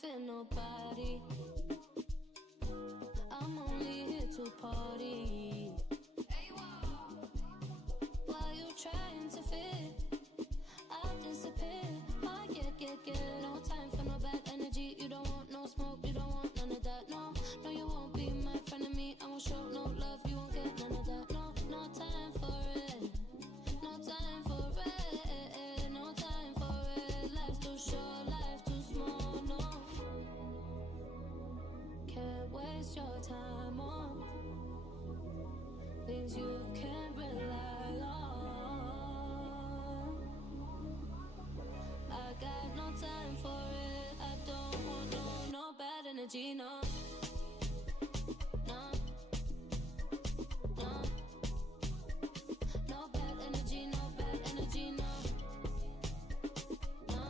fear nobody. I'm only here to party. While you trying to fit, I'll disappear. Oh, yeah. No time for no bad energy. You don't want no smoke, you don't want none of that. No, you won't be my friend of me. I won't show no love, you won't get none of that. No time for it. No time for it. No time for it. Life's too short, life too small. No, can't waste your time on things you can't rely on. I got no time for it. I don't want no bad energy, no. No. No bad energy, no bad energy, no. No.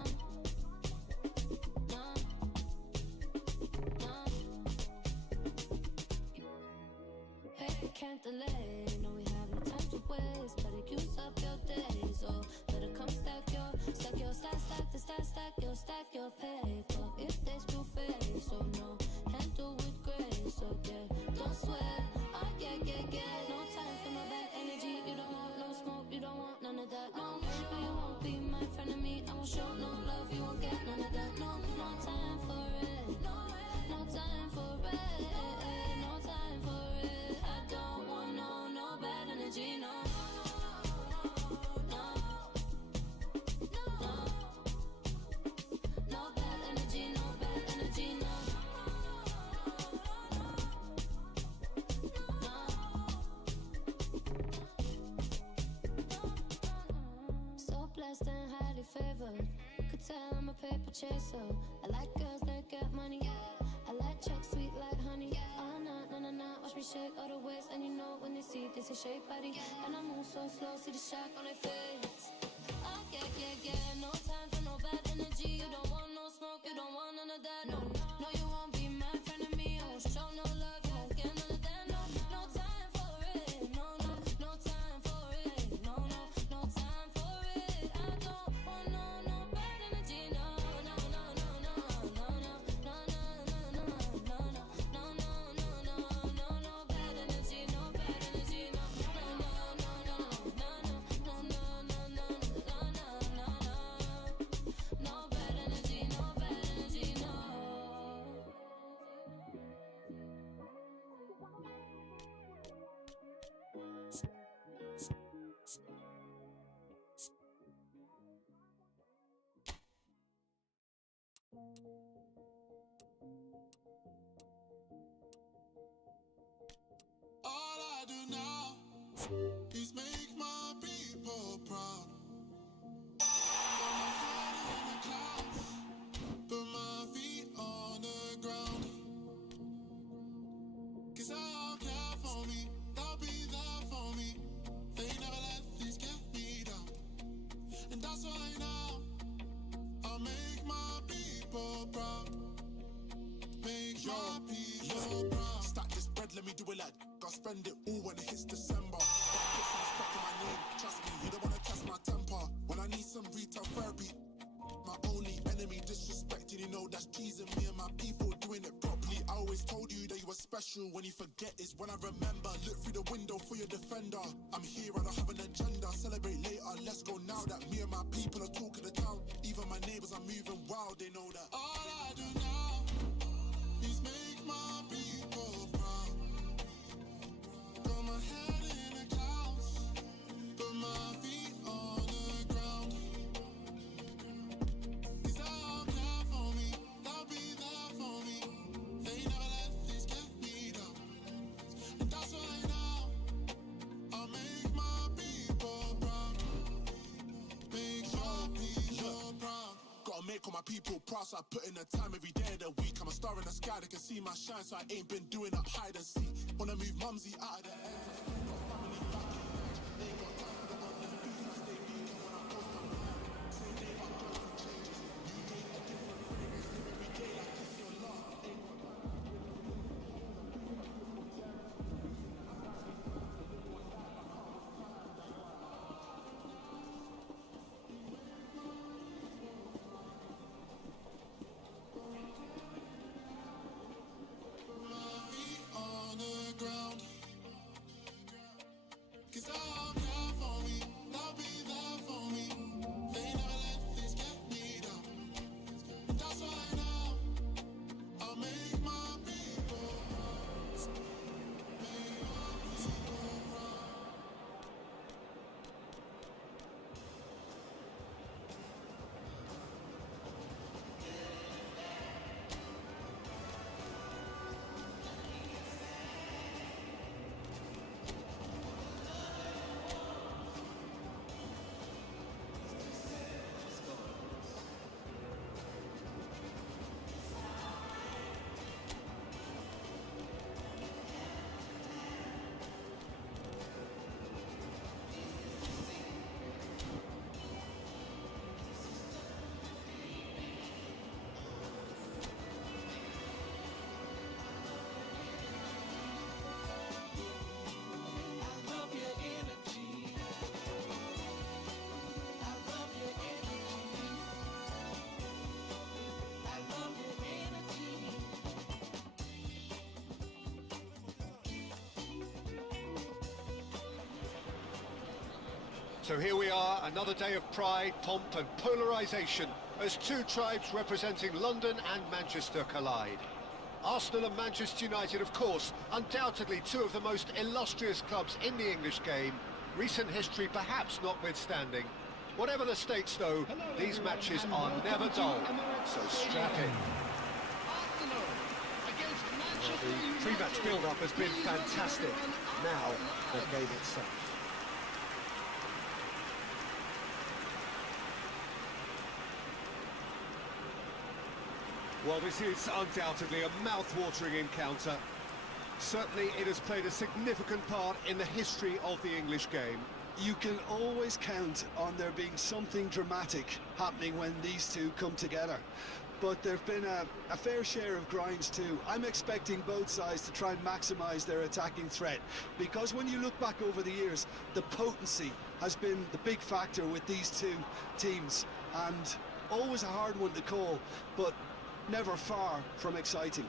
Hey, can't delay. No, we have no time to waste. Better use up your days. Oh, better come stack your paper. If they screw face, so no, handle with grace. So yeah, don't sweat. Oh yeah. No time for no bad energy. You don't want no smoke, you don't want none of that. No, you won't be my friend of me. I won't show no love, you won't get none of that. No time for it. No time for it. No time for it. I don't want no bad energy. No. And highly favored. Could tell I'm a paper chaser. I like girls that get money. I like checks sweet like honey. Oh nah. Watch me shake all the waist. And you know when they see this, they shake body. And I move so slow, see the shock on their face. Oh yeah. No time for no bad energy. You don't want no smoke, you don't want none of that. No, you won't be my friend of me. I won't show no love, you won't get none of that. No time for it. No time for it. No time for it. I don't want no bad energy. No bad energy. No bad energy. No bad energy. No bad energy. No. All I do now is make my people proud. Got my head in the clouds, put my feet on the ground. 'Cause they'll care for me, they'll be there for me. They never let this get me down. And that's why now I'll make my people proud. Make my people proud. Stack this bread, let me do it like I'll spend it all when it hits December. Put some respect on my name, trust me, you don't wanna test my temper. When I need some retail therapy, my only enemy disrespecting, you know that's teasing me and my people doing it properly. I always told you that you were special, when you forget is when I remember. Look through the window for your defender. I'm here, I don't have an agenda. Celebrate later, let's go now that me and my people are talking the town. Even my neighbors are moving wild, they know that. All I do now is make my people proud. Got my head in the clouds, put my feet on the ground. 'Cause they'll care for me, they'll be there for me. They never let this get me down. And that's why now I'll make my people proud. Make your people proud. Gotta make all my people proud, so I put in the time every day of the week. I'm a star in the sky, they can see my shine, so I ain't been doing up hide and seek. Wanna move mumsy out of the ends, I still got family back in there. They ain't got time for the online beef, I stay vegan when I post online. Same day my girlfriend changes, new day a different fragrance. Live every day like it's your love. Ain't got time for the So here we are, another day of pride, pomp and polarisation as two tribes representing London and Manchester collide. Arsenal and Manchester United, of course, undoubtedly two of the most illustrious clubs in the English game, recent history perhaps notwithstanding. Whatever the stakes though, these matches are never dull, so strap in. The pre-match build-up has been fantastic. Now, the game itself. Well, this is undoubtedly a mouth-watering encounter. Certainly it has played a significant part in the history of the English game. You can always count on there being something dramatic happening when these two come together. But there've been a fair share of grinds too. I'm expecting both sides to try and maximise their attacking threat, because when you look back over the years, the potency has been the big factor with these two teams, and always a hard one to call, but never far from exciting.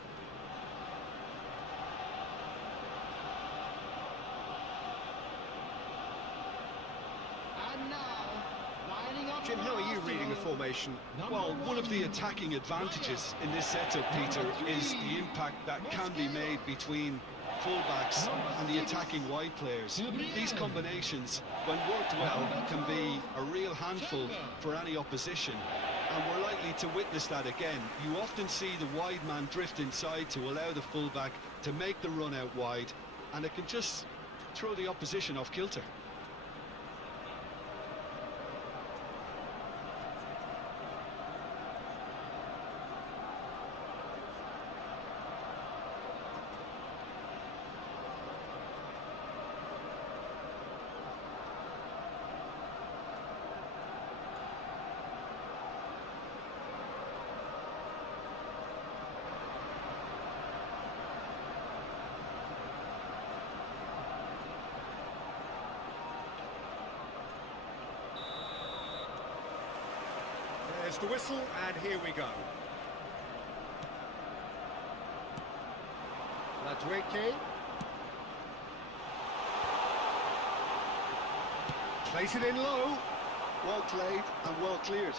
Jim, how are you reading the formation? Well, one of the attacking advantages in this setup, Peter, is the impact that can be made between fullbacks and the attacking wide players. These combinations, when worked well, can be a real handful for any opposition, and we're likely to witness that again. You often see the wide man drift inside to allow the fullback to make the run out wide, and it can just throw the opposition off kilter. There's the whistle, and here we go. Madueke. Plays it in low. Well played and well cleared.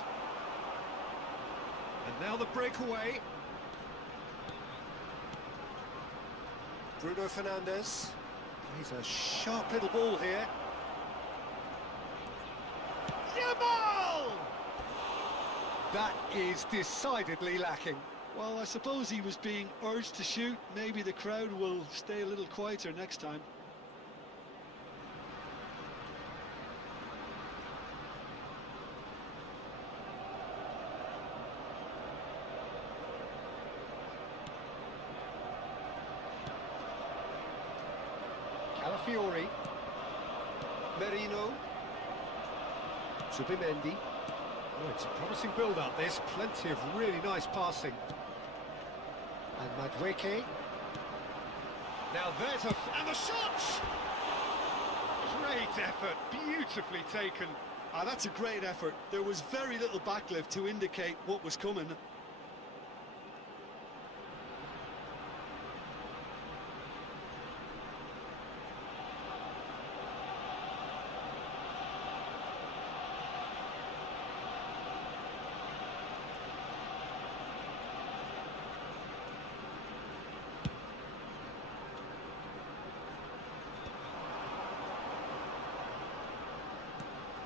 And now the breakaway. Bruno Fernandes. He's a sharp little ball here. Yamal! That is decidedly lacking. Well, I suppose he was being urged to shoot. Maybe the crowd will stay a little quieter next time. Calafiori. Merino. Zubimendi. Oh, it's a promising build-up, this. Plenty of really nice passing. And Madueke. Now there's and the shot! Great effort, beautifully taken. Ah, that's a great effort. There was very little backlift to indicate what was coming.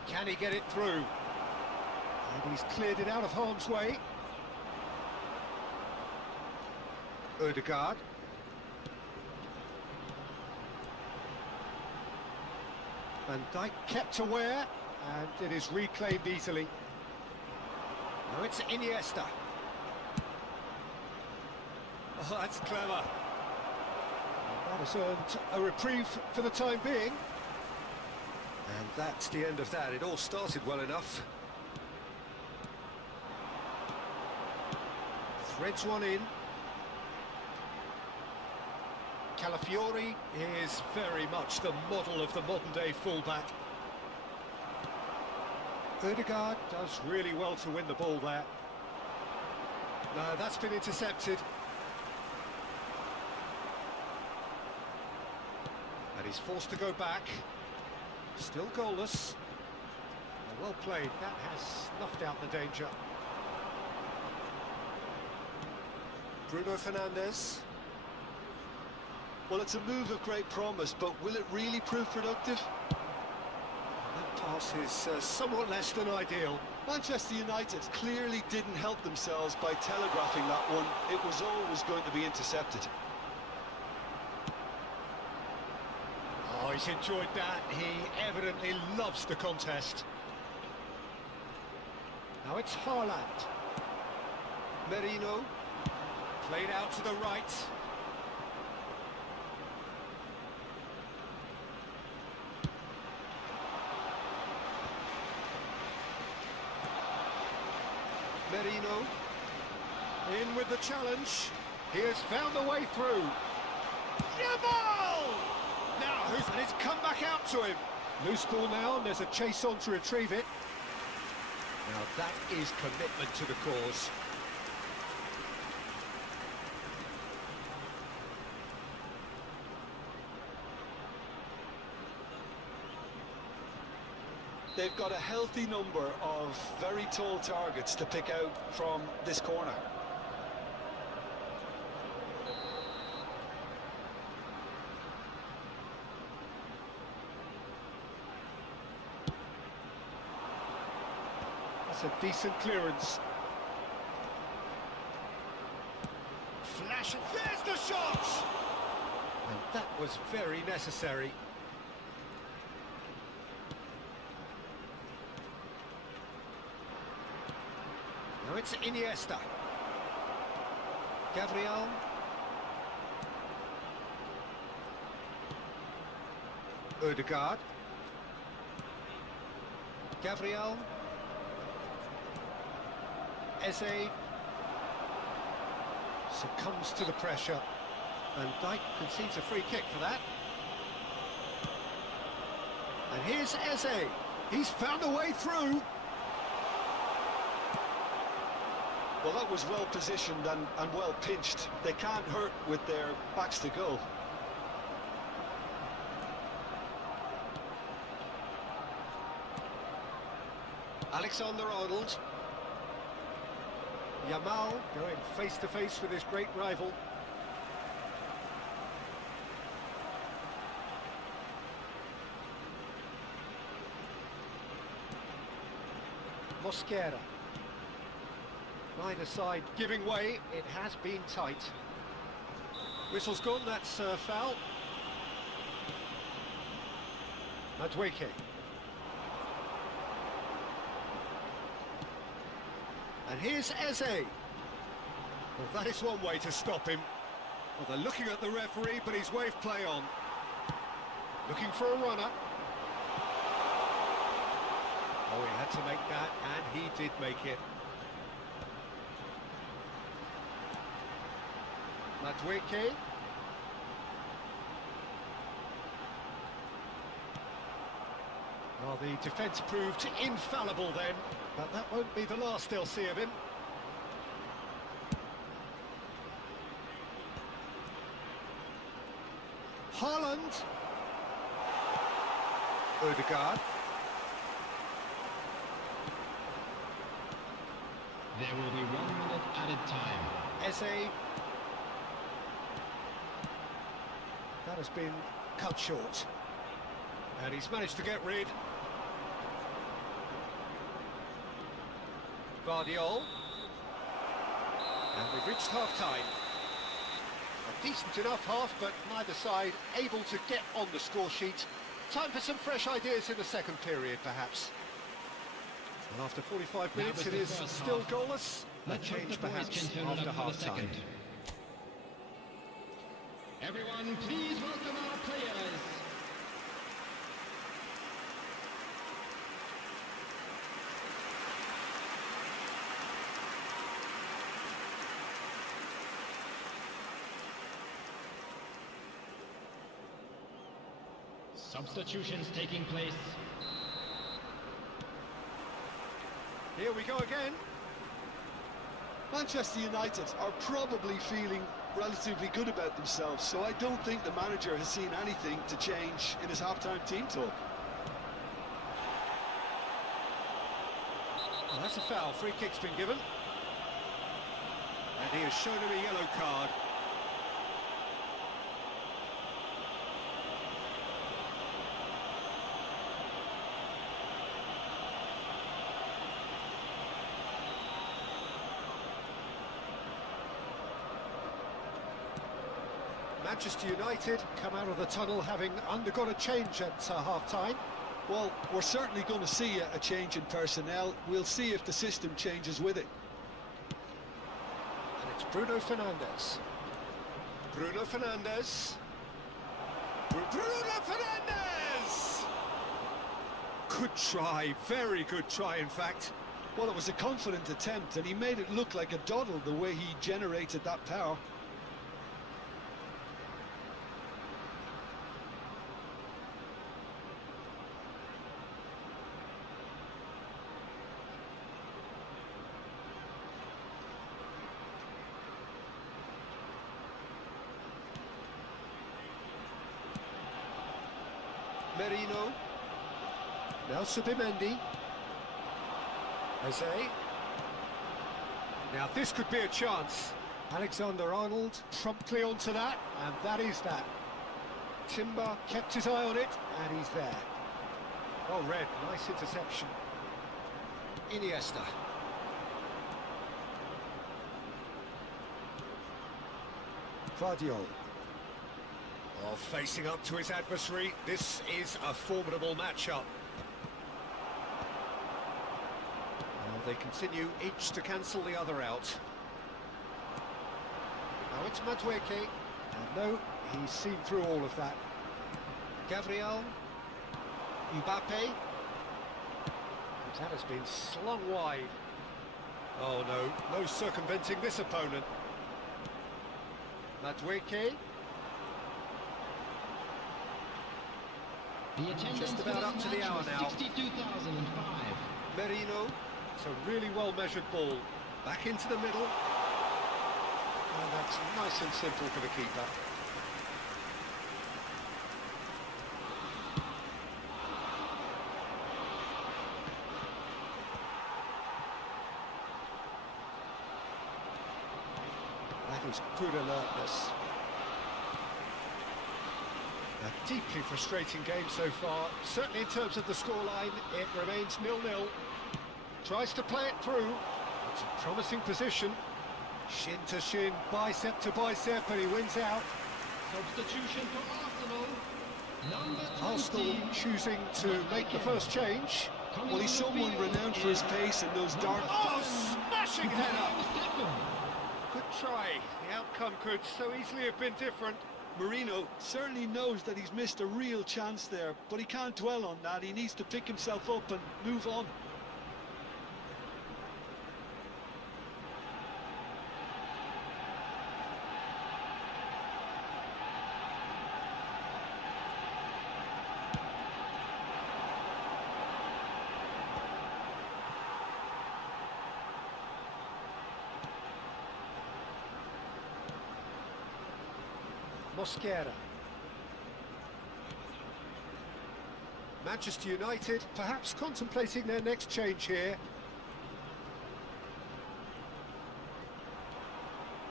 Can he get it through? And he's cleared it out of harm's way. Ødegaard. Van Dijk kept aware, and it is reclaimed easily. Now it's Iniesta. Oh, that's clever. That has earned a reprieve for the time being. And that's the end of that. It all started well enough. Threads one in. Calafiori is very much the model of the modern-day fullback. Ødegaard does really well to win the ball there. No, that's been intercepted. And he's forced to go back. Still goalless. Well played, that has snuffed out the danger. Bruno Fernandes. Well, it's a move of great promise, but will it really prove productive? That pass is somewhat less than ideal. Manchester United clearly didn't help themselves by telegraphing that one. It was always going to be intercepted. Oh, he's enjoyed that. He evidently loves the contest. Now it's Haaland. Merino. Played out to the right. Merino. In with the challenge. He has found a way through. Yamal! Now, and it's come back out to him. Loose ball now, and there's a chase on to retrieve it. Now that is commitment to the cause. They've got a healthy number of very tall targets to pick out from this corner. That's a decent clearance. Flash, there's the shot! And that was very necessary. Now it's Iniesta. Gabriel. Ødegaard. Gabriel. Eze. Succumbs to the pressure. And Dijk concedes a free kick for that. And here's Eze. He's found a way through. Well, that was well positioned and well pinched. They can't hurt with their backs to goal. Alexander-Arnold. Yamal going face to face with his great rival. Mosquera. Neither side giving way, it has been tight. Whistle's gone, that's foul. Madueke. And here's Eze. Well, that is one way to stop him. Well, they're looking at the referee, but he's waved play on. Looking for a runner. Oh, he had to make that, and he did make it. Madueke. Well, the defence proved infallible then, but that won't be the last they'll see of him. Haaland. Ødegaard. There will be 1 minute added time. Eze. That has been cut short. And he's managed to get rid. Guardiol. And we've reached half-time. A decent enough half, but neither side able to get on the score sheet. Time for some fresh ideas in the second period, perhaps. And after 45 minutes, it is still goalless. A change, perhaps, after half-time. Everyone, please welcome our players. Substitutions taking place. Here we go again. Manchester United are probably feeling relatively good about themselves, so I don't think the manager has seen anything to change in his half-time team talk. Well, that's a foul. Free kick's been given. And he has shown him a yellow card. Manchester United come out of the tunnel having undergone a change at half-time. Well, we're certainly going to see a change in personnel. We'll see if the system changes with it. And it's Bruno Fernandes. Bruno Fernandes. Bruno Fernandes! Good try, very good try in fact. Well, it was a confident attempt and he made it look like a doddle the way he generated that power. Merino. Now Subimendi. Jose. Now this could be a chance. Alexander-Arnold promptly onto that, and that is that. Timber kept his eye on it, and he's there. Well read, nice interception. Iniesta. Guardiola. Oh, facing up to his adversary, this is a formidable matchup. Well, they continue each to cancel the other out. Now it's Madueke. And no, he's seen through all of that. Gabriel. Mbappe. That has been slung wide. Oh no, no circumventing this opponent. Madueke. Just about up to the hour now. 62,005. Merino. It's a really well-measured ball. Back into the middle. And that's nice and simple for the keeper. That is good alertness. A deeply frustrating game so far. Certainly in terms of the scoreline, it remains 0-0. Tries to play it through. It's a promising position. Shin to shin, bicep to bicep, and he wins out. Substitution for Arsenal. Number 20. Arsenal choosing to make the first change. Well, he's someone renowned for his pace and those dark... Oh, smashing header! Good try. The outcome could so easily have been different. Marino certainly knows that he's missed a real chance there, but he can't dwell on that. He needs to pick himself up and move on. Mosquera. Manchester United perhaps contemplating their next change here.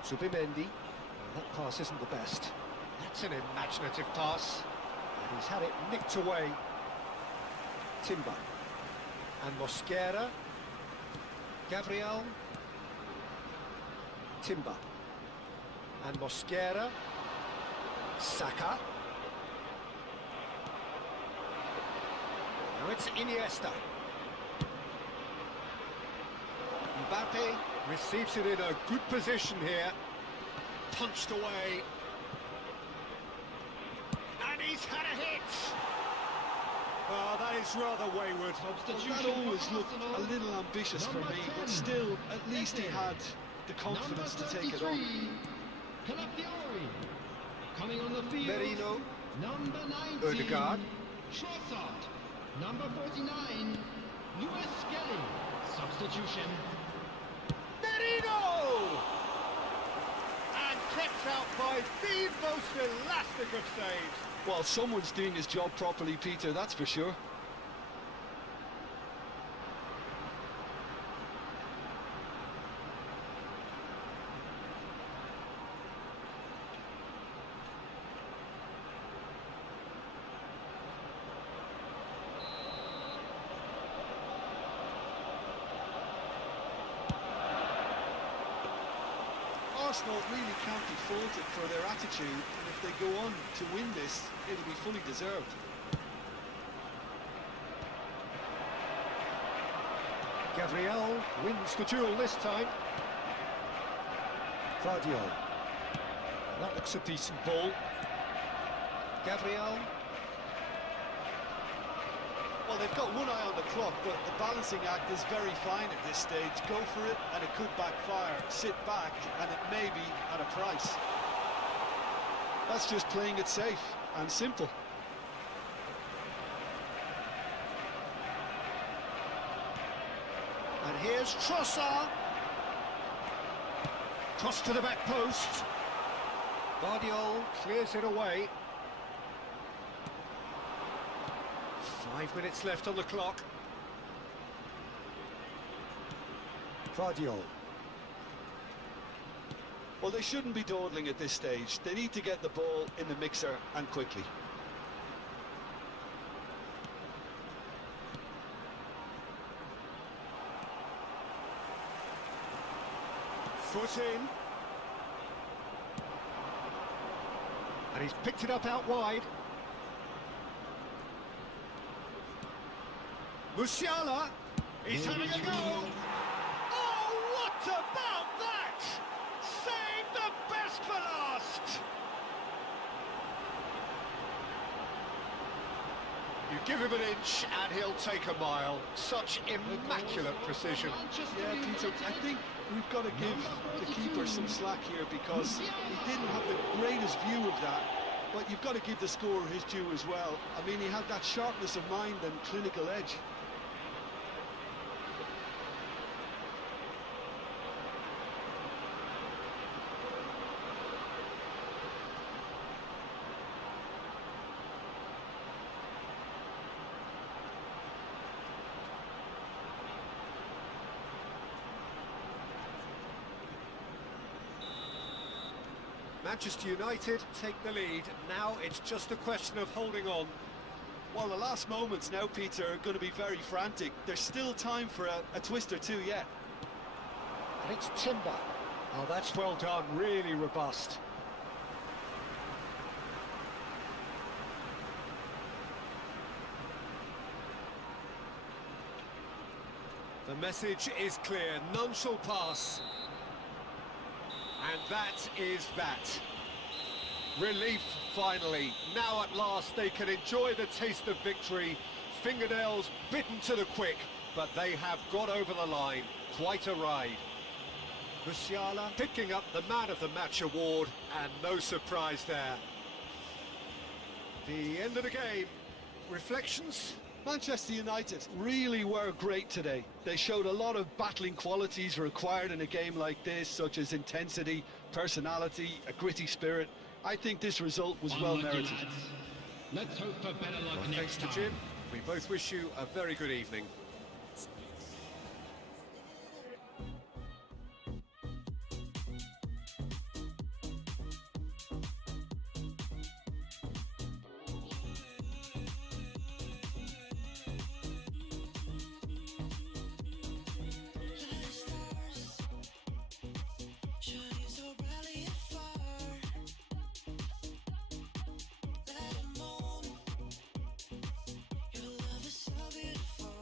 Subimendi. That pass isn't the best. That's an imaginative pass. And he's had it nicked away. Timber. And Mosquera. Gabriel. Timber. And Mosquera. Saka. Now it's Iniesta. Mbappe receives it in a good position here. Punched away. And he's had a hit. Oh, that is rather wayward. Well, that always looked a little ambitious for me, but still, at least he had the confidence to take it on. Calafiori. Coming on the field. Merino. Number 19. Ødegaard. Trossard. Number 49. Lewis Skelly. Substitution. Merino! And kept out by the most elastic of saves. Well, someone's doing his job properly, Peter, that's for sure. Arsenal really can't be faulted for their attitude, and if they go on to win this, it'll be fully deserved. Gabriel wins the duel this time. Guardiola. That looks a decent ball. Gabriel. Well, they've got one eye on the clock, but the balancing act is very fine at this stage. Go for it, and it could backfire. Sit back, and it may be at a price. That's just playing it safe and simple. And here's Trossard. Cross to the back post. Guardiola clears it away. 5 minutes left on the clock. Guardiola. Well, they shouldn't be dawdling at this stage. They need to get the ball in the mixer, and quickly. Foot in. And he's picked it up out wide. Musiala, he's having a go. Oh, what about that? Save the best for last. You give him an inch and he'll take a mile. Such immaculate precision. Yeah, Peter, I think we've got to give the keeper some slack here, because he didn't have the greatest view of that. But you've got to give the scorer his due as well. I mean, he had that sharpness of mind and clinical edge. Manchester United take the lead. Now it's just a question of holding on. Well, the last moments now, Peter, are going to be very frantic. There's still time for a twist or two yet. And it's Timber. Oh, that's well done, really robust. The message is clear, none shall pass. And that is that. Relief, finally. Now at last they can enjoy the taste of victory. Fingernails bitten to the quick, but they have got over the line. Quite a ride. Musiala picking up the Man of the Match award, and no surprise there. The end of the game. Reflections? Manchester United really were great today. They showed a lot of battling qualities required in a game like this, such as intensity, personality, a gritty spirit. I think this result was well merited. Let's hope for better luck Well, next thanks to time. Jim. We both wish you a very good evening. Your love is so beautiful.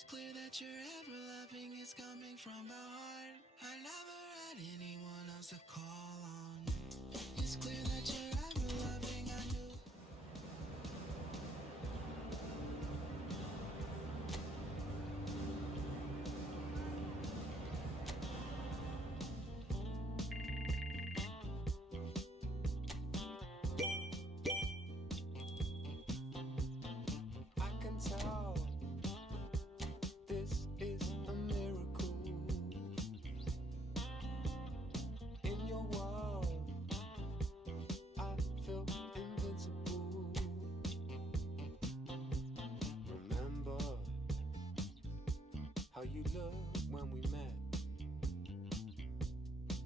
It's clear that your ever-loving is coming from the heart. I never had anyone else to call on. It's clear that you're ever-loving, I knew. I can tell this is a miracle. In your world, I feel invincible. Remember how you looked when we met.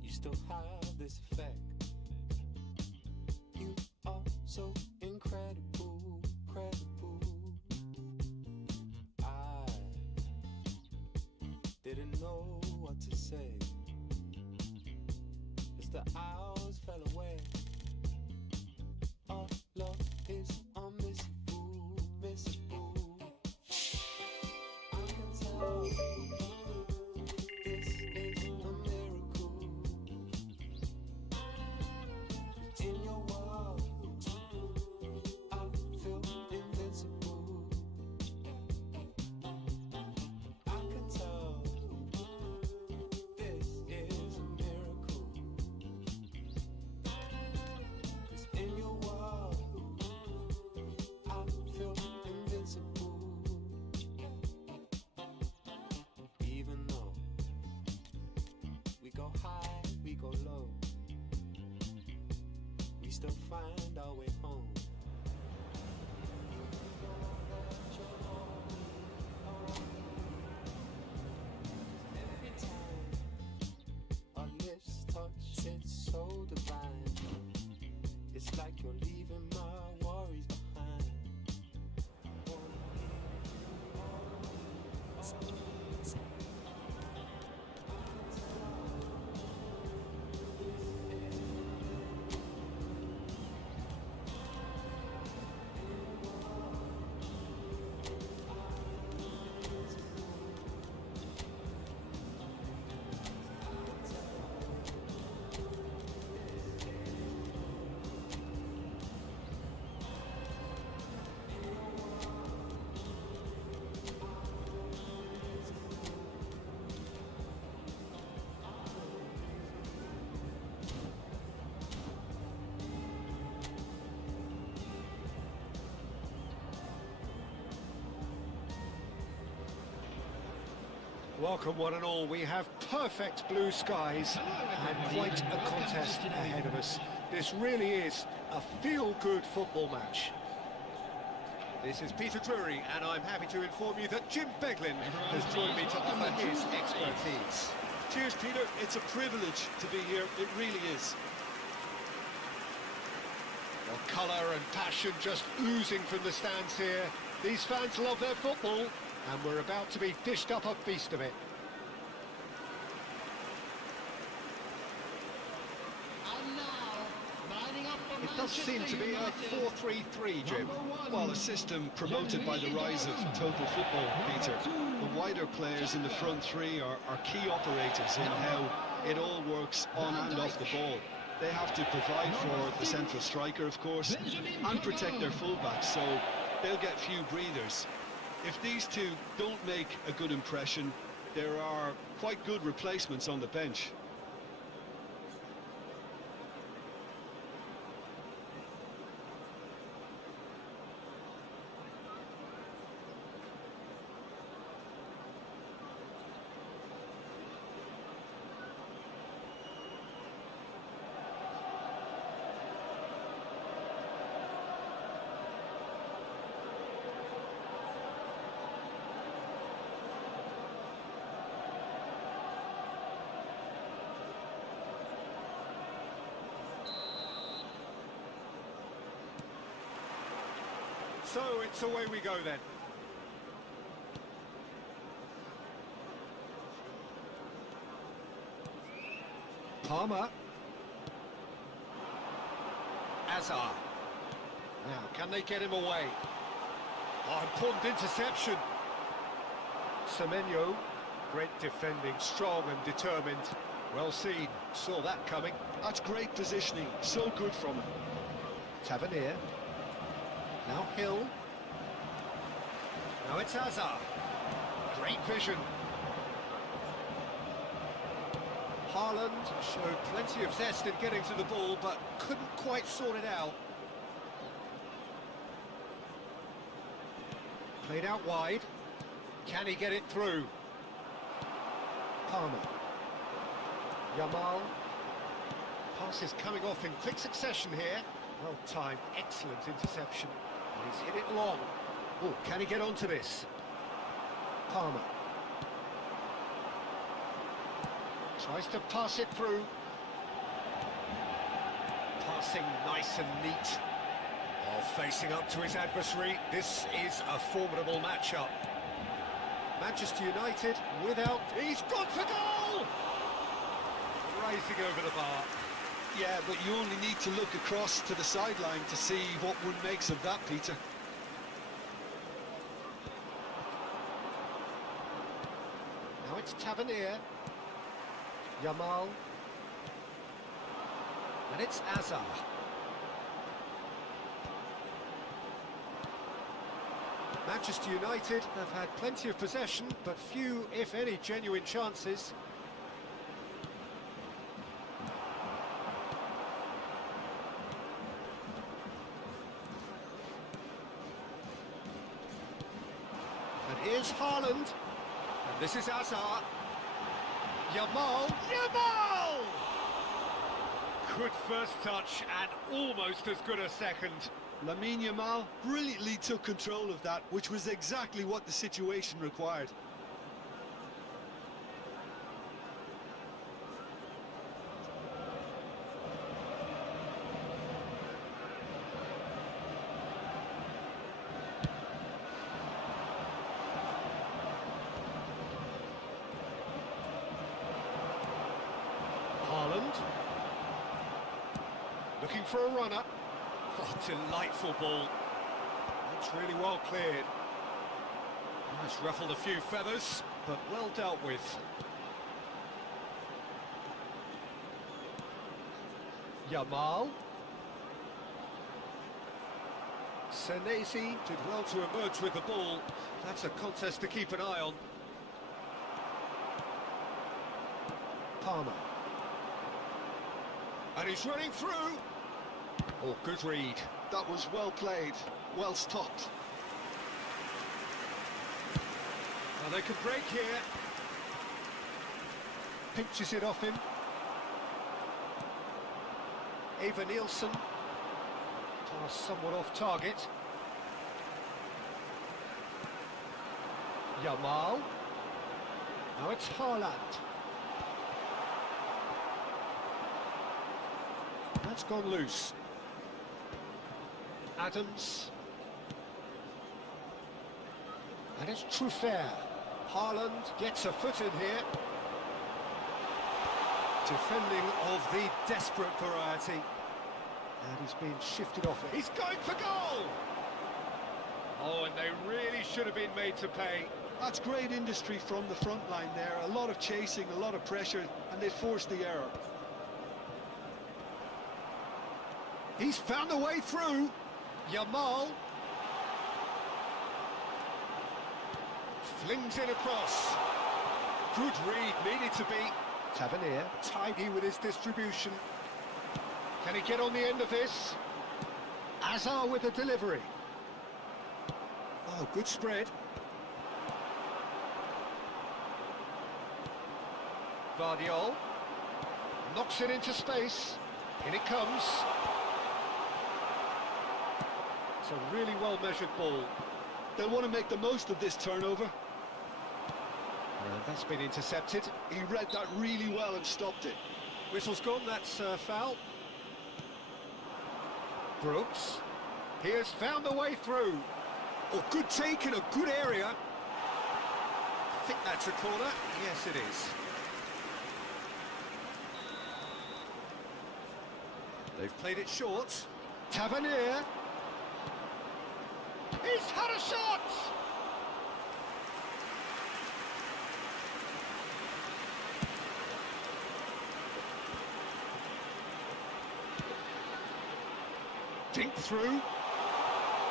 You still have this effect. You are so incredible, credible. I didn't know what to say as the hours fell away. Our love is unmissable, missable. I can tell this is a miracle. In your world, I feel invincible. I can tell this is a miracle. 'Cause in your world, I feel invincible. Even though we go high, we go low, we still find our way home. Every time our lips touch, it's so divine. It's like you're leaving my worries behind. Welcome one and all. We have perfect blue skies and quite a contest ahead of us. This really is a feel-good football match. This is Peter Drury, and I'm happy to inform you that Jim Beglin has joined me to offer his expertise. Cheers, Peter. It's a privilege to be here. It really is. Well, colour and passion just oozing from the stands here. These fans love their football, and we're about to be dished up a feast of it. And now, lining up for It does seem to be a 4-3-3, Jim. Well, a system promoted by the rise of total football, Peter. The wider players in the front three are key operators in how it all works on and off the ball. They have to provide for the central striker, of course, and protect their fullbacks, so they'll get few breathers. If these two don't make a good impression, there are quite good replacements on the bench. So it's away we go then. Palmer. Azar. Now, can they get him away? Oh, important interception. Semenyo, great defending, strong and determined. Well seen, saw that coming. That's great positioning, so good from him. Tavernier. Now Hill. Now it's Hazard. Great vision. Haaland showed plenty of zest in getting to the ball, but couldn't quite sort it out. Played out wide. Can he get it through? Palmer. Yamal. Passes coming off in quick succession here. Well timed, excellent interception. And he's hit it long. Oh, can he get onto this? Palmer. Tries to pass it through. Passing nice and neat. While facing up to his adversary, this is a formidable matchup. Manchester United without... He's gone for goal! Rising over the bar. Yeah, but you only need to look across to the sideline to see what one makes of that, Peter. Now it's Tavernier. Yamal. And it's Hazard. Manchester United have had plenty of possession, but few, if any, genuine chances. And here's Haaland. And this is Hazard. Yamal. Yamal! Good first touch and almost as good a second. Lamine Yamal brilliantly took control of that, which was exactly what the situation required. Haaland. Looking for a runner. Oh, delightful ball. That's really well cleared. It's ruffled a few feathers, but well dealt with. Yamal. Senesi did well to emerge with the ball. That's a contest to keep an eye on. Palmer. And he's running through. Oh, good read. That was well played, well stopped. Well, they could break here. Pinches it off him. Eva Nielsen. Pass somewhat off target. Yamal. Now it's Haaland. That's gone loose. Adams. And it's Truffert. Haaland gets a foot in here. Defending of the desperate variety. And he's been shifted off it. He's going for goal! Oh, and they really should have been made to pay. That's great industry from the front line there. A lot of chasing, a lot of pressure, and they forced the error. He's found a way through. Yamal. Flings it across. Good read, needed to be. Tavernier, tidy with his distribution. Can he get on the end of this? Hazard with the delivery. Oh, good spread. Vardiol. Knocks it into space. In it comes. It's a really well-measured ball. They'll want to make the most of this turnover. That's been intercepted. He read that really well and stopped it. Whistle's gone, that's foul. Brooks. He has found a way through. Oh, good take in a good area. I think that's a corner. Yes, it is. They've played it short. Tavernier. He's had a shot! Dink through.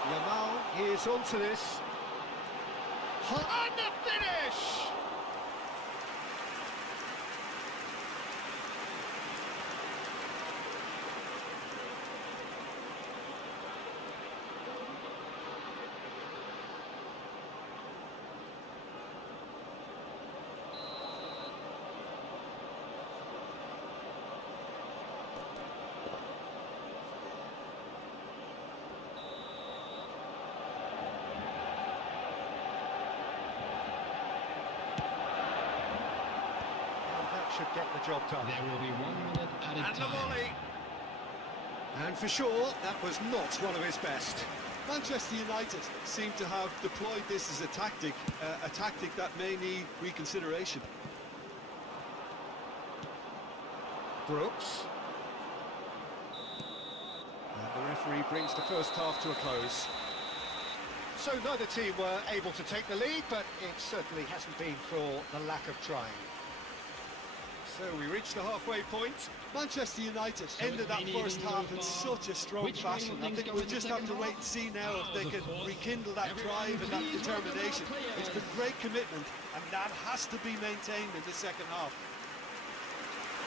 Yamal is onto this. And the finish! Should get the job done. There will be 1 minute added And the time. volley. And for sure, that was not one of his best. Manchester United seem to have deployed this as a tactic that may need reconsideration. Brooks. And the referee brings the first half to a close. So neither team were able to take the lead, but it certainly hasn't been for the lack of trying. So we reached the halfway point. Manchester United ended that first half in such a strong fashion. I think we'll just have to wait and see now if they can rekindle that drive and that determination. It's been great commitment, and that has to be maintained in the second half.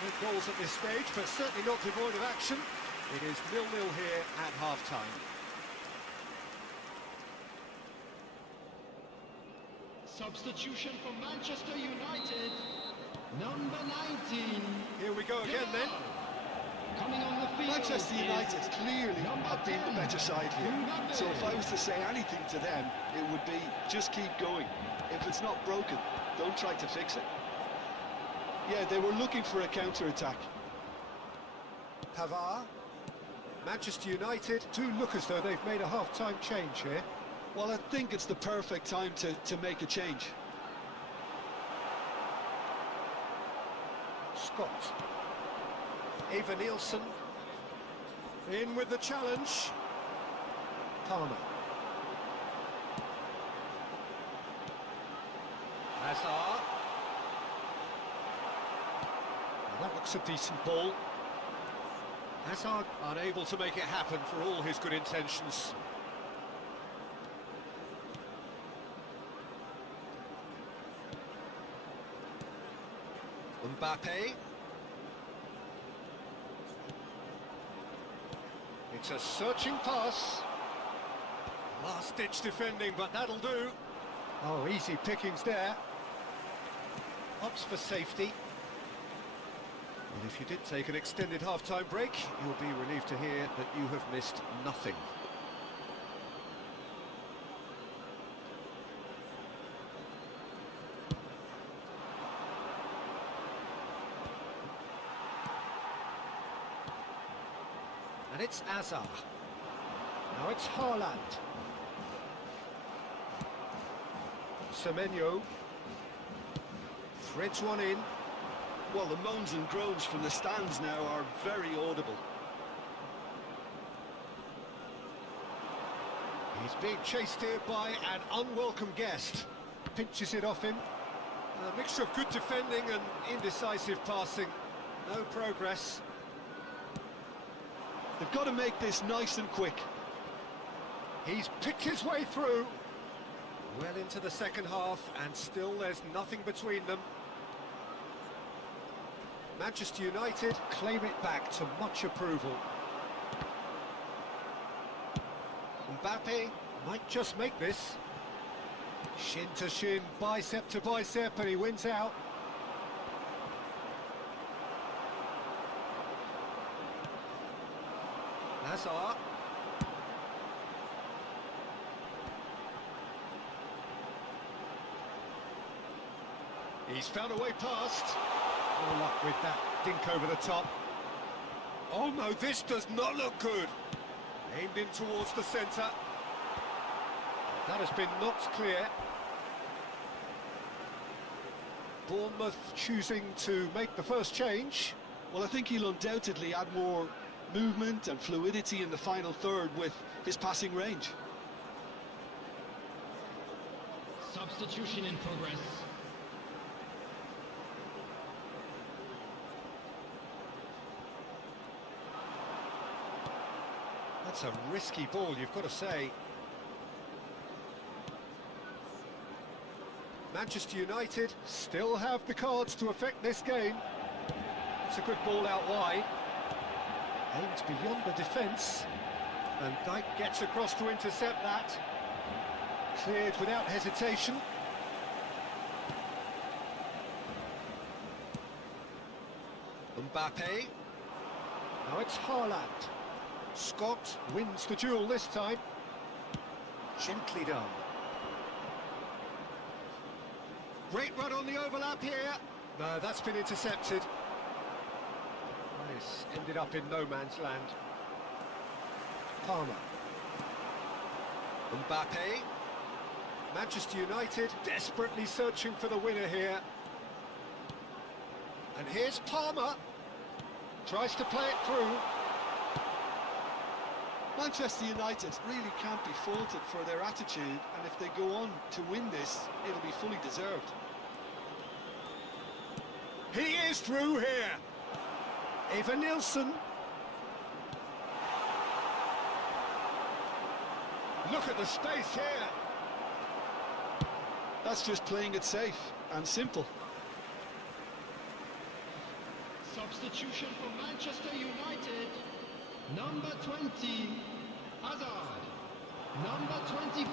No goals at this stage, but certainly not devoid of action. It is 0-0 here at half-time. Substitution for Manchester United. Number 19. Here we go again then. Coming on the field. Manchester United clearly have been the better side here. So if I was to say anything to them, it would be just keep going. If it's not broken, don't try to fix it. Yeah, they were looking for a counter-attack. Pavard. Manchester United do look as though they've made a half-time change here. Well, I think it's the perfect time to make a change. Scott. Eva Nielsen. In with the challenge. Palmer. Hazard. Well, that looks a decent ball. Hazard unable to make it happen for all his good intentions. Mbappe. It's a searching pass. Last-ditch defending, but that'll do. Oh, easy pickings there. Opts for safety. And if you did take an extended half-time break, you'll be relieved to hear that you have missed nothing. And it's Azar. Now it's Haaland. Semenyo. Threads one in. Well, the moans and groans from the stands now are very audible. He's being chased here by an unwelcome guest. Pinches it off him. A mixture of good defending and indecisive passing. No progress. They've got to make this nice and quick. He's picked his way through. Well into the second half, and still there's nothing between them. Manchester United claim it back to much approval. Mbappe might just make this. Shin to shin, bicep to bicep, and he wins out. Hazard. He's found a way past. No luck with that dink over the top. Oh no, this does not look good. Aimed in towards the centre. That has been knocked clear. Bournemouth choosing to make the first change. Well, I think he'll undoubtedly add more movement and fluidity in the final third with his passing range. Substitution in progress. That's a risky ball, you've got to say. Manchester United still have the cards to affect this game. It's a good ball out wide. Aimed beyond the defence. And Dijk gets across to intercept that. Cleared without hesitation. Mbappe. Now it's Haaland. Scott wins the duel this time. Gently done. Great run on the overlap here. No, that's been intercepted. This ended up in no man's land. Palmer. Mbappe. Manchester United desperately searching for the winner here. And here's Palmer. Tries to play it through. Manchester United really can't be faulted for their attitude, and if they go on to win this, it'll be fully deserved. He is through here. Eva Nilsson. Look at the space here. That's just playing it safe and simple. Substitution for Manchester United. Number 20, Hazard. Number 24.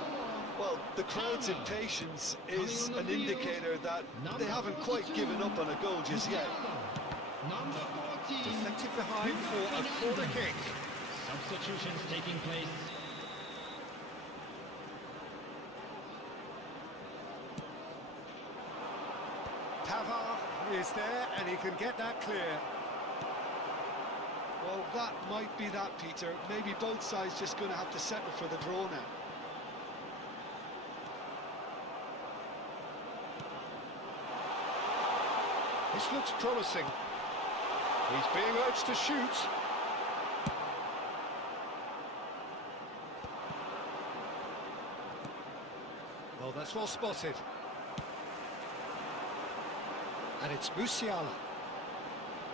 Well, the crowd's impatience is an indicator that they haven't quite given up on a goal just yet. Number 14. Deflected behind for a corner kick. Substitutions taking place. Pavard is there and he can get that clear. Well, that might be that, Peter. Maybe both sides just going to have to settle for the draw now. This looks promising. He's being urged to shoot. Well, that's well spotted. And it's Musiala.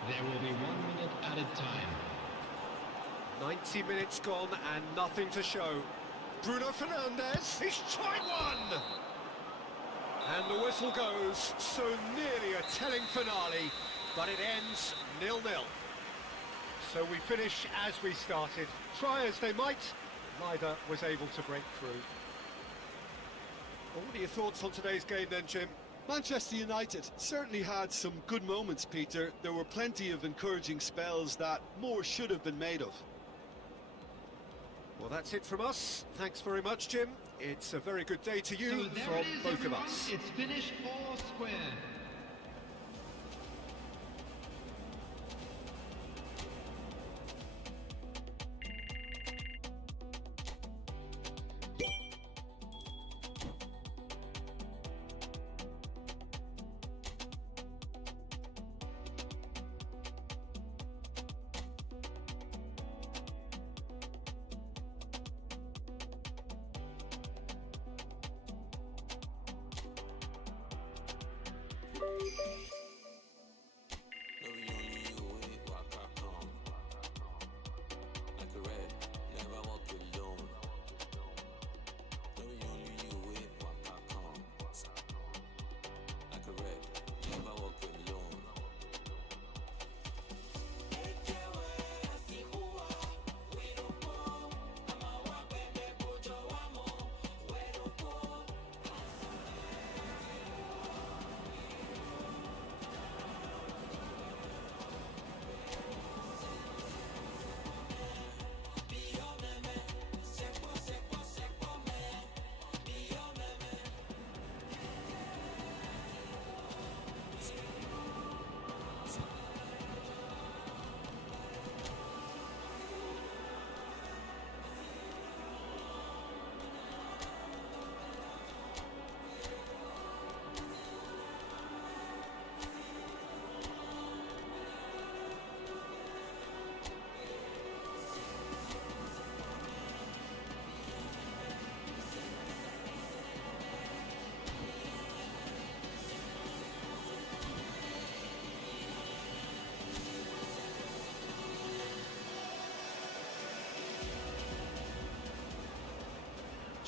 There will be 1 minute added time. 90 minutes gone and nothing to show. Bruno Fernandes, he's tried one! And the whistle goes, so nearly a telling finale, but it ends 0-0. So we finish as we started. Try as they might, neither was able to break through. Well, what are your thoughts on today's game then, Jim? Manchester United certainly had some good moments, Peter. There were plenty of encouraging spells that more should have been made of. Well, that's it from us. Thanks very much, Jim. It's a very good day to you So there from it is, both everyone. of us. It's finished all square.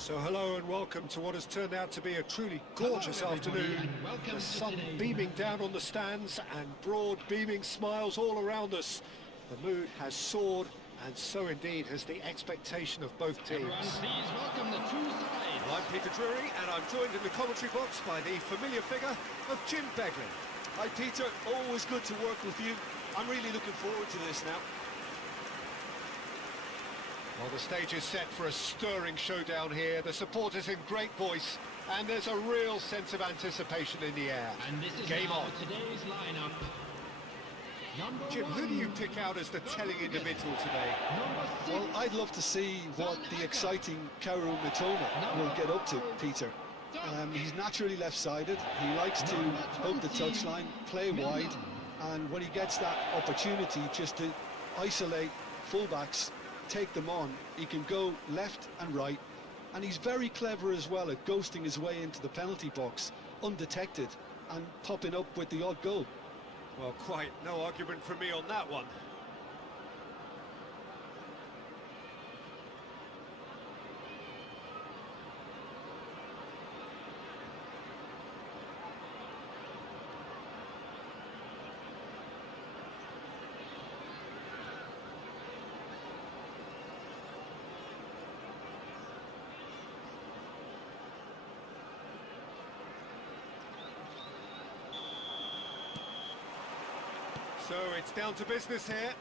So hello and welcome to what has turned out to be a truly gorgeous afternoon. The sun beaming down on the stands and broad beaming smiles all around us. The mood has soared, and so indeed has the expectation of both teams. Please welcome the two sides. I'm Peter Drury, and I'm joined in the commentary box by the familiar figure of Jim Begley. Hi Peter, always good to work with you. I'm really looking forward to this now. Well, the stage is set for a stirring showdown here. The supporters in great voice, and there's a real sense of anticipation in the air. And this is Game now on. today's lineup. Number Jim, who one, do you pick out as the telling individual today? number six, Well, I'd love to see what the exciting Kaoru Mitoma will get up to, Peter. He's naturally left-sided. He likes to hug the touchline, play wide, and when he gets that opportunity just to isolate fullbacks, take them on, he can go left and right, and he's very clever as well at ghosting his way into the penalty box undetected and popping up with the odd goal. Well, quite no argument from me on that one. So it's down to business here.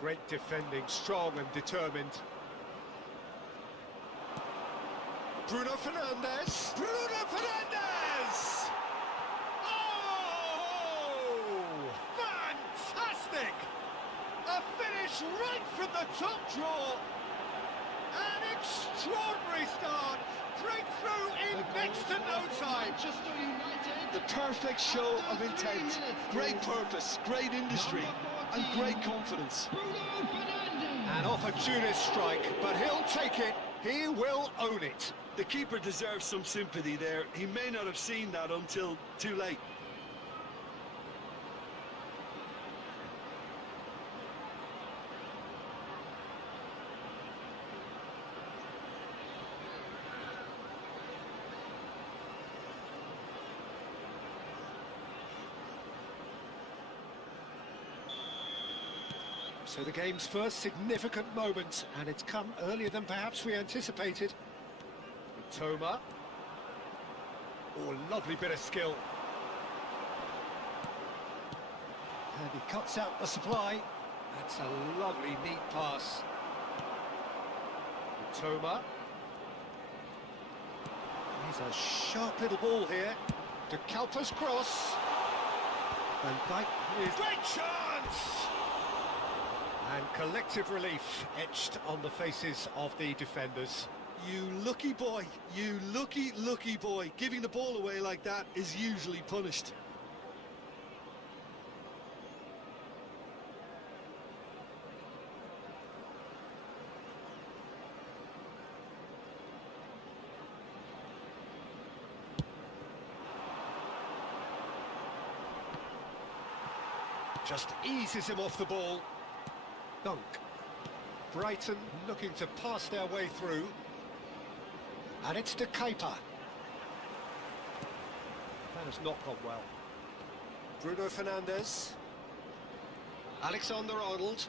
Great defending, strong and determined. Bruno Fernandes! Bruno Fernandes! Oh! Fantastic! A finish right from the top draw. An extraordinary start. Breakthrough in next to no time. Manchester United. The perfect show of intent, great purpose, great industry, and great confidence. Bruno Fernandes. An opportunist strike, but he'll take it. He will own it. The keeper deserves some sympathy there. He may not have seen that until too late. So the game's first significant moment, and it's come earlier than perhaps we anticipated. Toma. Oh, lovely bit of skill. And he cuts out the supply. That's a lovely, neat pass. Toma. He's a sharp little ball here. De Kalpa's cross. And Dijk is... Great chance! And collective relief etched on the faces of the defenders. You lucky boy, you lucky boy. Giving the ball away like that is usually punished. Just eases him off the ball. Dunk. Brighton looking to pass their way through. And it's De Kuiper. That has not gone well. Bruno Fernandes. Alexander-Arnold.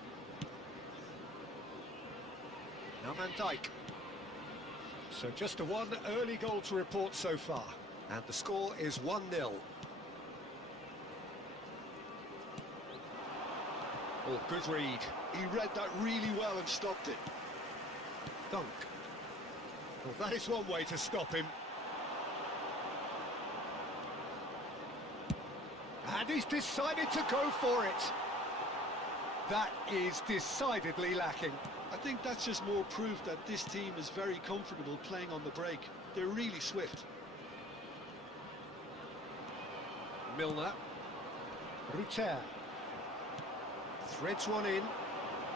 Now Van Dijk. So just a one early goal to report so far. And the score is 1-0. Oh, good read. He read that really well and stopped it. Dunk. Well, that is one way to stop him. And he's decided to go for it. That is decidedly lacking. I think that's just more proof that this team is very comfortable playing on the break. They're really swift. Milner. Ruter. Threads one in.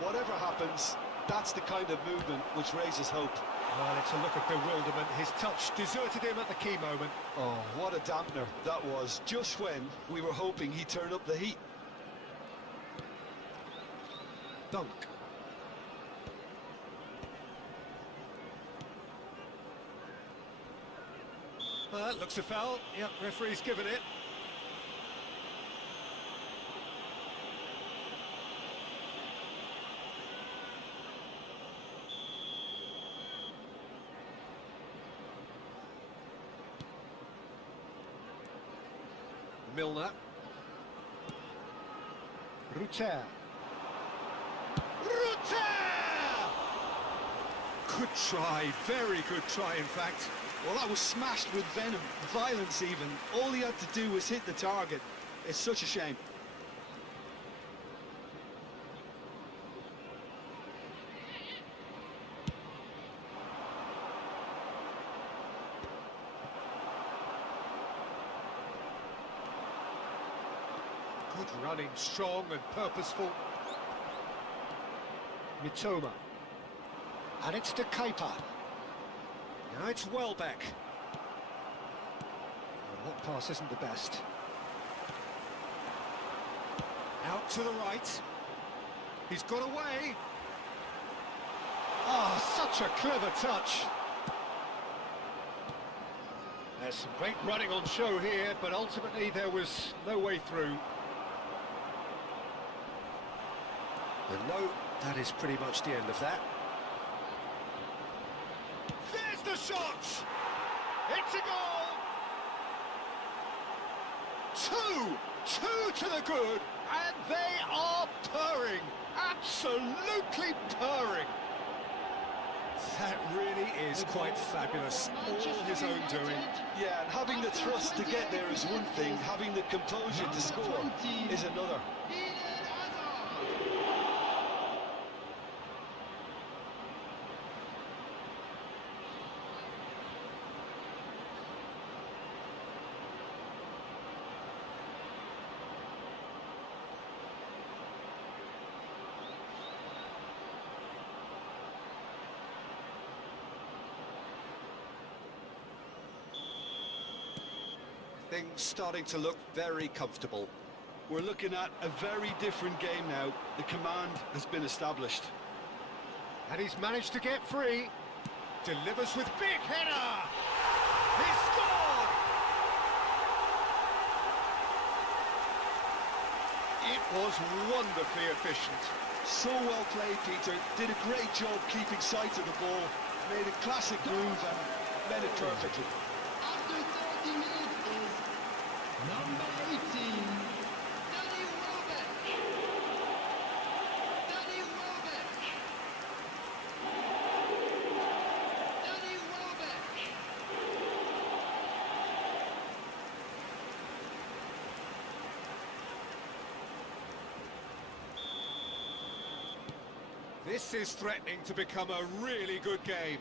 Whatever happens, that's the kind of movement which raises hope. Well, it's a look of bewilderment. His touch deserted him at the key moment. Oh, what a dampener that was, just when we were hoping he'd turn up the heat. Dunk. Looks a foul. Yep, referee's given it. Milner. Ruter. Good try, very good try in fact. Well, that was smashed with venom, violence even. All he had to do was hit the target. It's such a shame. Good running, strong and purposeful. Mitoma. And it's to Kepa. Now it's Welbeck. Well, that pass isn't the best. Out to the right. He's got away. Oh, such a clever touch. There's some great running on show here, but ultimately there was no way through. And no, that is pretty much the end of that. There's the shot! It's a goal! Two to the good, and they are purring, absolutely purring. That really is quite fabulous, all his own doing. Yeah, and having the thrust to get there is one thing, having the composure to score is another. Things starting to look very comfortable. We're looking at a very different game now. The command has been established. And he's managed to get free. Delivers with big header! He scored! It was wonderfully efficient. So well played, Peter. Did a great job keeping sight of the ball. Made a classic move and led it perfectly. After 30 minutes is number 18, Danny Welbeck. Danny Welbeck. Danny Welbeck. This is threatening to become a really good game.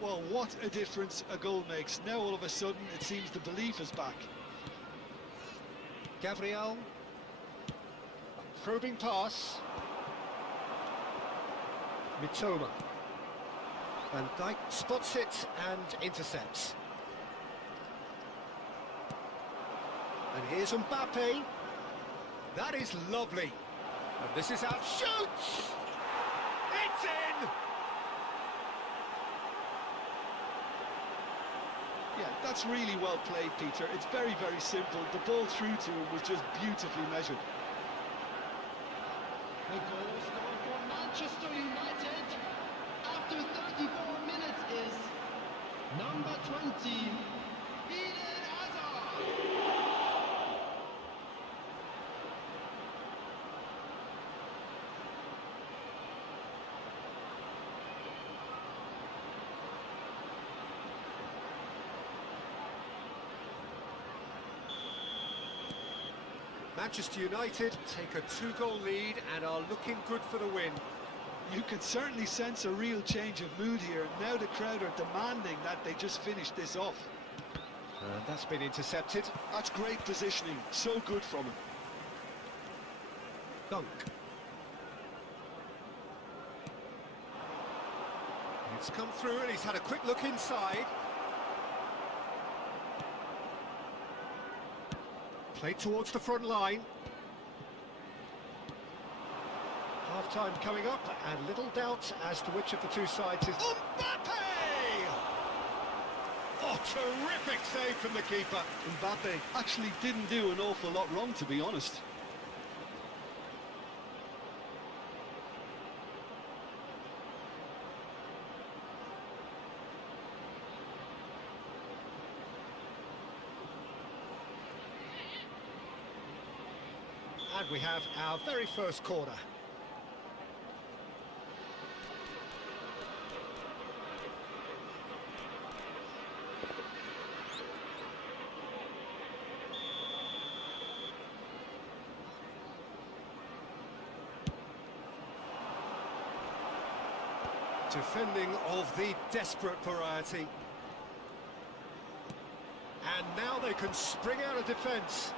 Well, what a difference a goal makes. Now all of a sudden it seems the belief is back. Gabriel. A probing pass. Mitoma. Van Dijk spots it and intercepts. And here's Mbappe. That is lovely. And this is out. Shoots! It's in! Yeah, that's really well played, Peter. It's very, very simple. The ball through to him was just beautifully measured. The goal scorer for Manchester United after 34 minutes is number 20, Eden Hazard. Manchester United take a 2-goal lead and are looking good for the win. You can certainly sense a real change of mood here. Now the crowd are demanding that they just finish this off. And that's been intercepted. That's great positioning. So good from him. Dunk. It's come through and he's had a quick look inside. Played towards the front line. Half-time coming up, and little doubt as to which of the two sides is... Mbappe! Oh, terrific save from the keeper. Mbappe actually didn't do an awful lot wrong, to be honest. And we have our very first corner. Defending of the desperate variety. And now they can spring out of defence.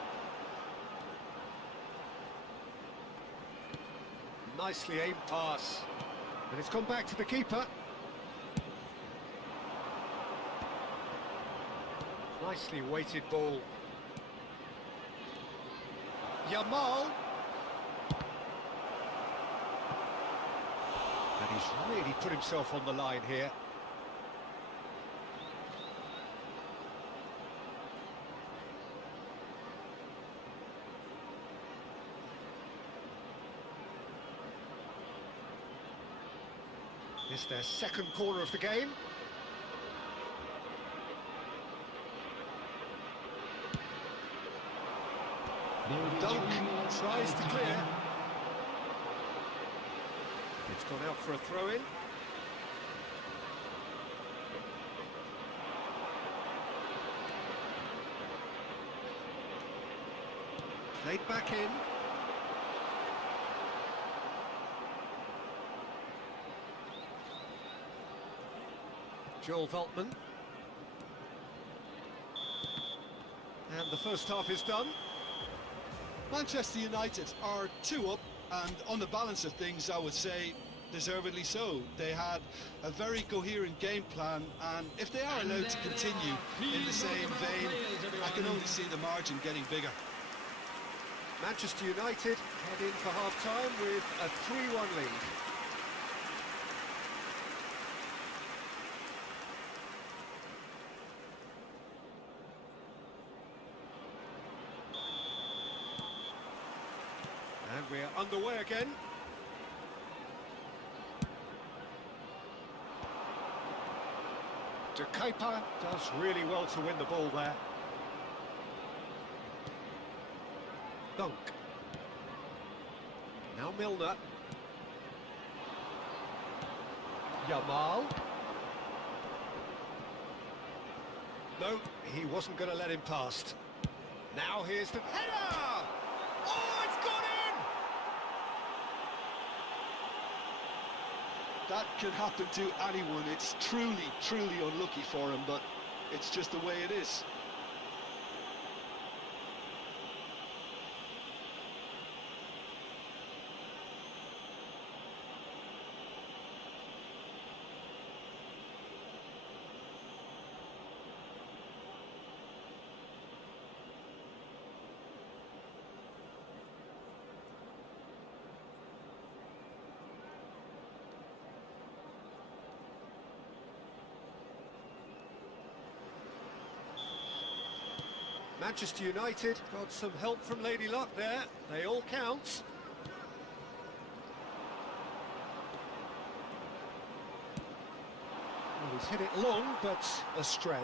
Nicely aimed pass. And it's gone back to the keeper. Nicely weighted ball. Yamal. And he's really put himself on the line here. It's their second corner of the game. Dunk tries to clear. It's gone out for a throw-in. Played back in. Joel Veltman. And the first half is done. Manchester United are 2 up, and on the balance of things, I would say deservedly so. They had a very coherent game plan, and if they are allowed to continue in the same vein, I can only see the margin getting bigger. Manchester United head in for half-time with a 3-1 lead. And we're underway again. De Keeper does really well to win the ball there. Dunk. Now Milner. Yamal. No, he wasn't going to let him past. Now here's the header! Oh, it's gone in! That can happen to anyone. It's truly, truly unlucky for him, but it's just the way it is. Manchester United got some help from Lady Luck there. They all count. Well, he's hit it long, but astray.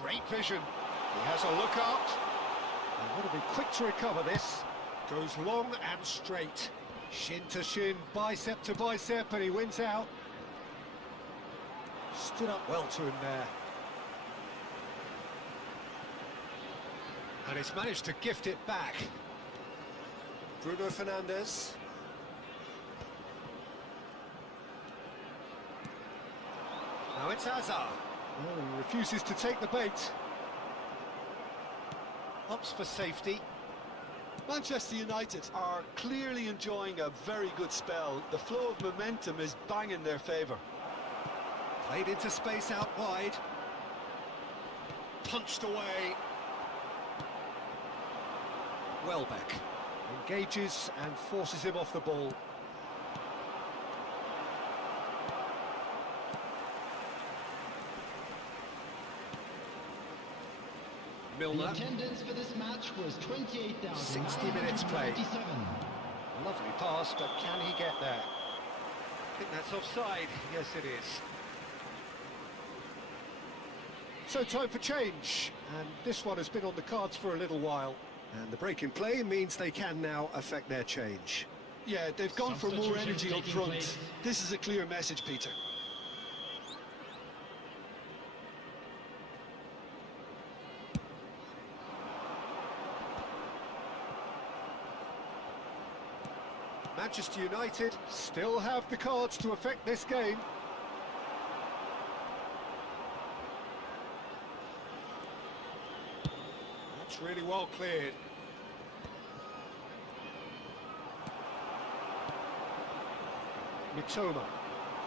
Great vision. He has a look out. And want to be quick to recover this. Goes long and straight. Shin to shin, bicep to bicep, and he wins out. Stood up well to him there. And he's managed to gift it back. Bruno Fernandes. Now it's Hazard. Oh, he refuses to take the bait. Opts for safety. Manchester United are clearly enjoying a very good spell. The flow of momentum is bang in their favour. Played into space out wide. Punched away. Welbeck engages and forces him off the ball. The Milner. attendance for this match was 28,000. 60 minutes played. Lovely pass, but can he get there? I think that's offside. Yes, it is. So time for change, and this one has been on the cards for a little while. And the break in play means they can now affect their change. Yeah, they've gone for more energy up Substitution front. taking place. This is a clear message, Peter. Manchester United still have the cards to affect this game. That's really well cleared. Mitoma.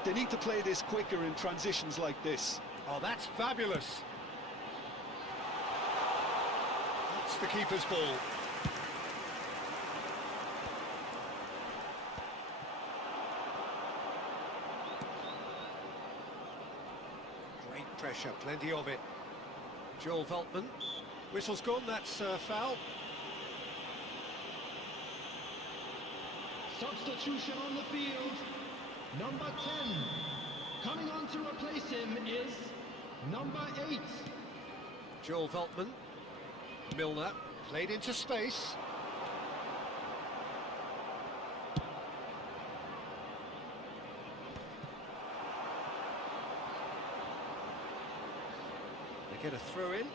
They need to play this quicker in transitions like this. Oh, that's fabulous. That's the keeper's ball. Great pressure, plenty of it. Joel Veltman. Whistle's gone, that's foul. Substitution on the field. Number 10. Coming on to replace him is number 8. Joel Veltman. Milner, played into space. They get a throw in.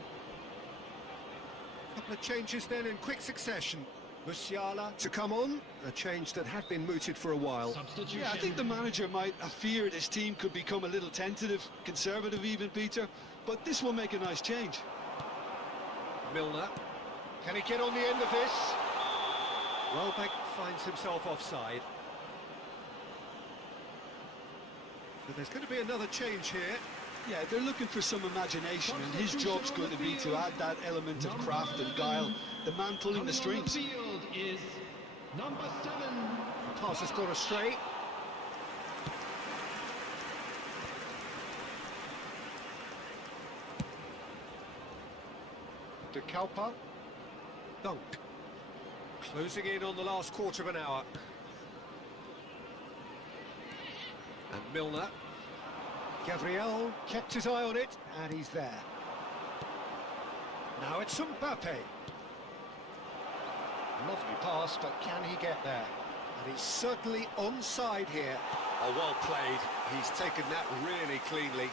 Couple of changes then in quick succession. Musiala to come on, a change that had been mooted for a while. Substitution. Yeah, I think the manager might have feared his team could become a little tentative, conservative even, Peter, but this will make a nice change. Milner, can he get on the end of this? Welbeck finds himself offside. So there's going to be another change here. Yeah, they're looking for some imagination, and his job's going to be to add that element of craft and guile, the man pulling the strings. Coming on the field is number 7. Pass has gone astray. De Kalpa. Dunk. Closing in on the last quarter of an hour. And Milner. Gabriel kept his eye on it, and he's there. Now it's Mbappe. Lovely pass, but can he get there? And he's certainly onside here. Oh, well played. He's taken that really cleanly.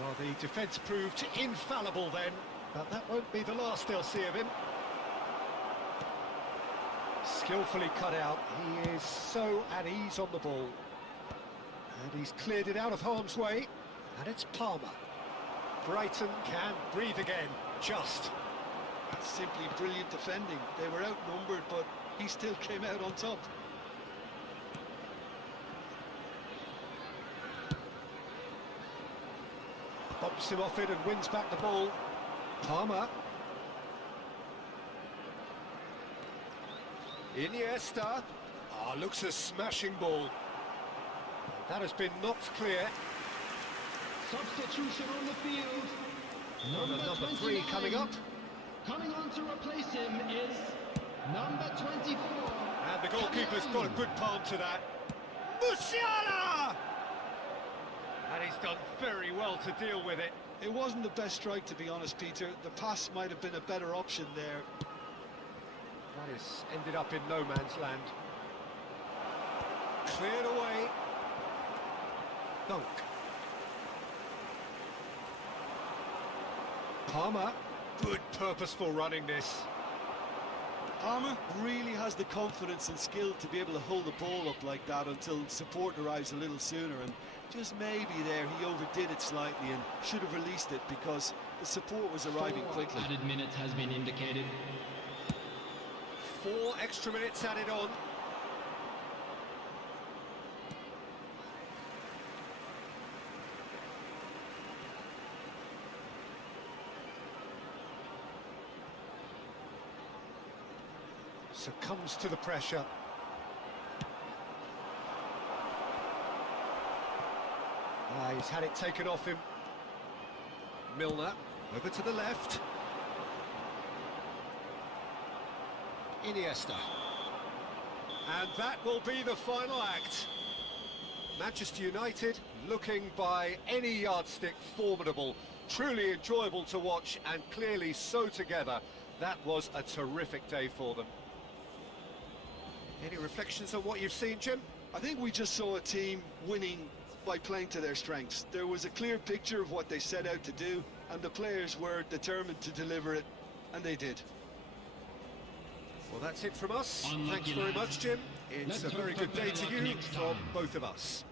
Well, the defence proved infallible then, but that won't be the last they'll see of him. Skillfully cut out. He is so at ease on the ball. And he's cleared it out of harm's way, and it's Palmer. Brighton can breathe again, just. That's simply brilliant defending. They were outnumbered, but he still came out on top. Bumps him off it and wins back the ball. Palmer. Iniesta. Ah, looks a smashing ball. That has been knocked clear. Substitution on the field. Number 3 coming up. Coming on to replace him is number 24. And the goalkeeper's got a good palm to that. Musiala! And he's done very well to deal with it. It wasn't the best strike, to be honest, Peter. The pass might have been a better option there. That has ended up in no man's land. Cleared away. Dunk. Palmer. Good purposeful running this. Palmer really has the confidence and skill to be able to hold the ball up like that until support arrives a little sooner, and just maybe there he overdid it slightly and should have released it because the support was arriving quickly. Added minutes has been indicated. 4 extra minutes added on. Succumbs to the pressure. He's had it taken off him. Milner, over to the left. Iniesta. And that will be the final act. Manchester United looking by any yardstick formidable, truly enjoyable to watch and clearly so together. That was a terrific day for them. Any reflections on what you've seen, Jim? I think we just saw a team winning by playing to their strengths. There was a clear picture of what they set out to do, and the players were determined to deliver it, and they did. Well, that's it from us. Unlucky Thanks very lad. much, Jim. It's Let's a very hope for good day better to luck you next from time. both of us.